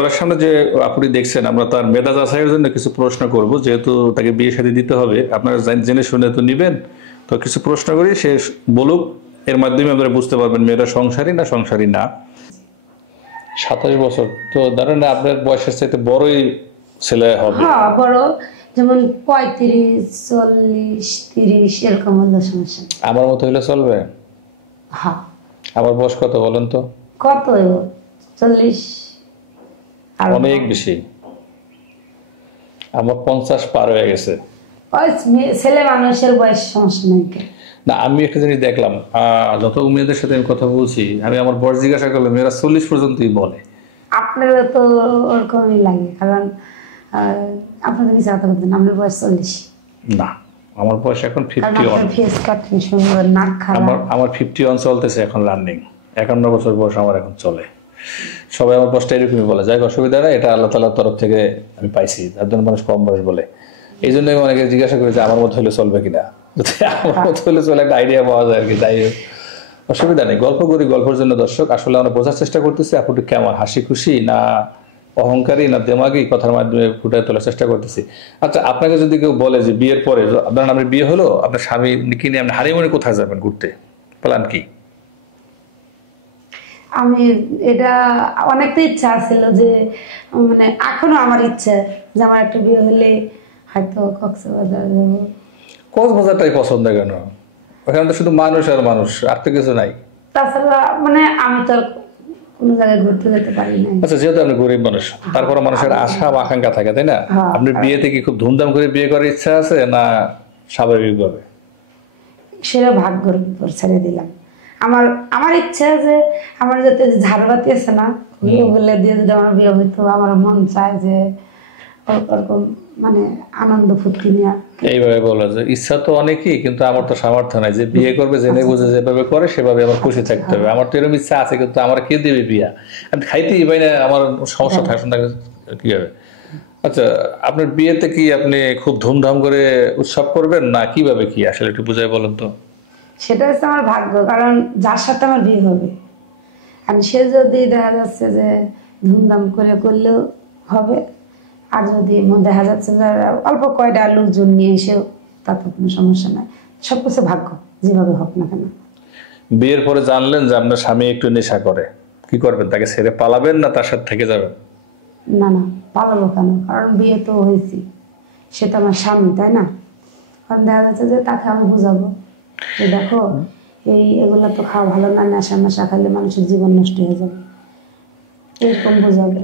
ওনার সামনে যে আপনি দেখছেন আমরা তার মেধা যাচাইয়ের জন্য কিছু প্রশ্ন করব, যেহেতু তাকে বিয়ে শাদী দিতে হবে, আপনারা জেনে শুনে তো নিবেন। তো কিছু প্রশ্ন করি, সে বলুক, এর মাধ্যমে আপনারা বুঝতে পারবেন মেয়েটা সংসারী না সংসারী না। 27 বছর তো ধরেন আপনার বয়সের চাইতে বড়ই ছেলে হবে। হ্যাঁ বড়, যেমন 35, 40, 30 এরকম হলে সমস্যা নেই। আমার মতো হলে চলবে? হ্যাঁ। আমার বয়স কত বলেন তো? কত 40? অনেক বেশি, আমার 50 পার হয়ে গেছে। ছেলে মানুষের বয়স সমস্যা নেই। না, আমি একটা জিনিস দেখলাম, যত মেয়েদের সাথে আমি কথা বলছি, আমি আমার বয়স জিজ্ঞাসা করলে মেয়েরা 40 পর্যন্তই বলে। আপনারও তো ওরকমই লাগে, কারণ আপনাদের কিছু কথা বলতেন আপনার বয়স 40। না, আমার বয়স এখন 51। ফেস কাটিং সুন্দর, নাক খারাপ। আমার 51 চলতেছে এখন, রানিং 51 বছর বয়স আমার এখন চলে। সবাই আমার বয়সটা এরকমই বলে, যাই অসুবিধা না, এটা আল্লাহ তাআলার তরফ থেকে আমি পাইছি। তার জন্য মানুষ কম বয়স বলে, এই জন্য আমি অনেকে জিজ্ঞাসা করি যে আমার মতো হলে চলবে কিনা। আমার মতো হলে চলে একটা আইডিয়া পাওয়া যায় আর কি। যাই হোক, অসুবিধা নেই, গল্প করি, গল্পের জন্য দর্শক। আসলে আমরা বোঝার চেষ্টা করতেছি আপুটি কেমন, হাসি খুশি না অহংকারী না দেমাগি, কথার মাধ্যমে ফুটে তোলার চেষ্টা করতেছি। আচ্ছা, আপনাকে যদি কেউ বলে যে বিয়ের পরে আপনার নামের বিয়ে হলো, আপনার স্বামী নিয়ে আপনি হানিমুনে কোথায় যাবেন ঘুরতে, প্ল্যান কি? আমি এটা অনেকটা ইচ্ছা ছিল যে, মানে এখনো আমার ইচ্ছা যে আমার একটা বিয়ে হলে হয়তো কক্সবাজার যাবো। কক্সবাজারটাই পছন্দ কেন? ওখানে তো শুধু মানুষ আর মানুষ, আর তো কিছু নাই। তাছাড়া মানে আমি তো কোনো জায়গায় ঘুরতে যেতে পারি না। আচ্ছা, যেহেতু আপনি গরিব মানুষ, তারপরে মানুষের আশা বা আকাঙ্ক্ষা থাকে, তাই না? আপনি বিয়েতে কি খুব ধুমধাম করে বিয়ে করার ইচ্ছা আছে না স্বাভাবিকভাবে? সেটা ভাগ্যের উপর ছেড়ে দিলাম। আমার আমার ইচ্ছা যে আমার যাতে ঝাড়বাতি আছে না, ওগুলো দিয়ে যদি আমার বিয়ে হইতো, আমার মন চায় যে ওরকম মানে আনন্দ ফুর্তি নিয়ে। এইভাবে বলা যায়, ইচ্ছা তো অনেকই, কিন্তু আমার তো সামর্থ্য নাই যে বিয়ে করবে জেনে বুঝে যেভাবে করে সেভাবে আমার খুশি থাকতে হবে। আমার তো এরকম ইচ্ছা আছে, কিন্তু আমার কে দেবে বিয়া? আমি খাইতেই পাই না, আমার সমস্যা থাকে কি হবে। আচ্ছা, আপনার বিয়েতে কি আপনি খুব ধুমধাম করে উৎসব করবেন না কিভাবে, কি আসলে একটু বুঝাই বলেন তো। সেটা হচ্ছে আমার ভাগ্য, কারণ যার সাথে আমার বিয়ে হবে, আর সে যদি দেখা যাচ্ছে যে ধুমধাম করে করলেও হবে, আর যদি দেখা যাচ্ছে যে অল্প কয়টা লোকজন নিয়ে এসেও, তাতে কোনো সমস্যা নাই। সবকিছু ভাগ্য, যেভাবে হোক না কেন। বিয়ের পরে জানলেন যে আপনার স্বামী একটু নেশা করে, কি করবেন? তাকে ছেড়ে পালাবেন না তার সাথে থেকে যাবেন? না না, পালাবো কেন? কারণ বিয়ে তো হয়েছি, সে তো আমার স্বামী, তাই না? কারণ দেখা যাচ্ছে যে তাকে আমি বুঝাবো যে দেখো, এগুলো তো খাওয়া ভালো না, নেশা মেশা খাইলে মানুষের জীবন নষ্ট হয়ে যাবে, এরকম বুঝাবে।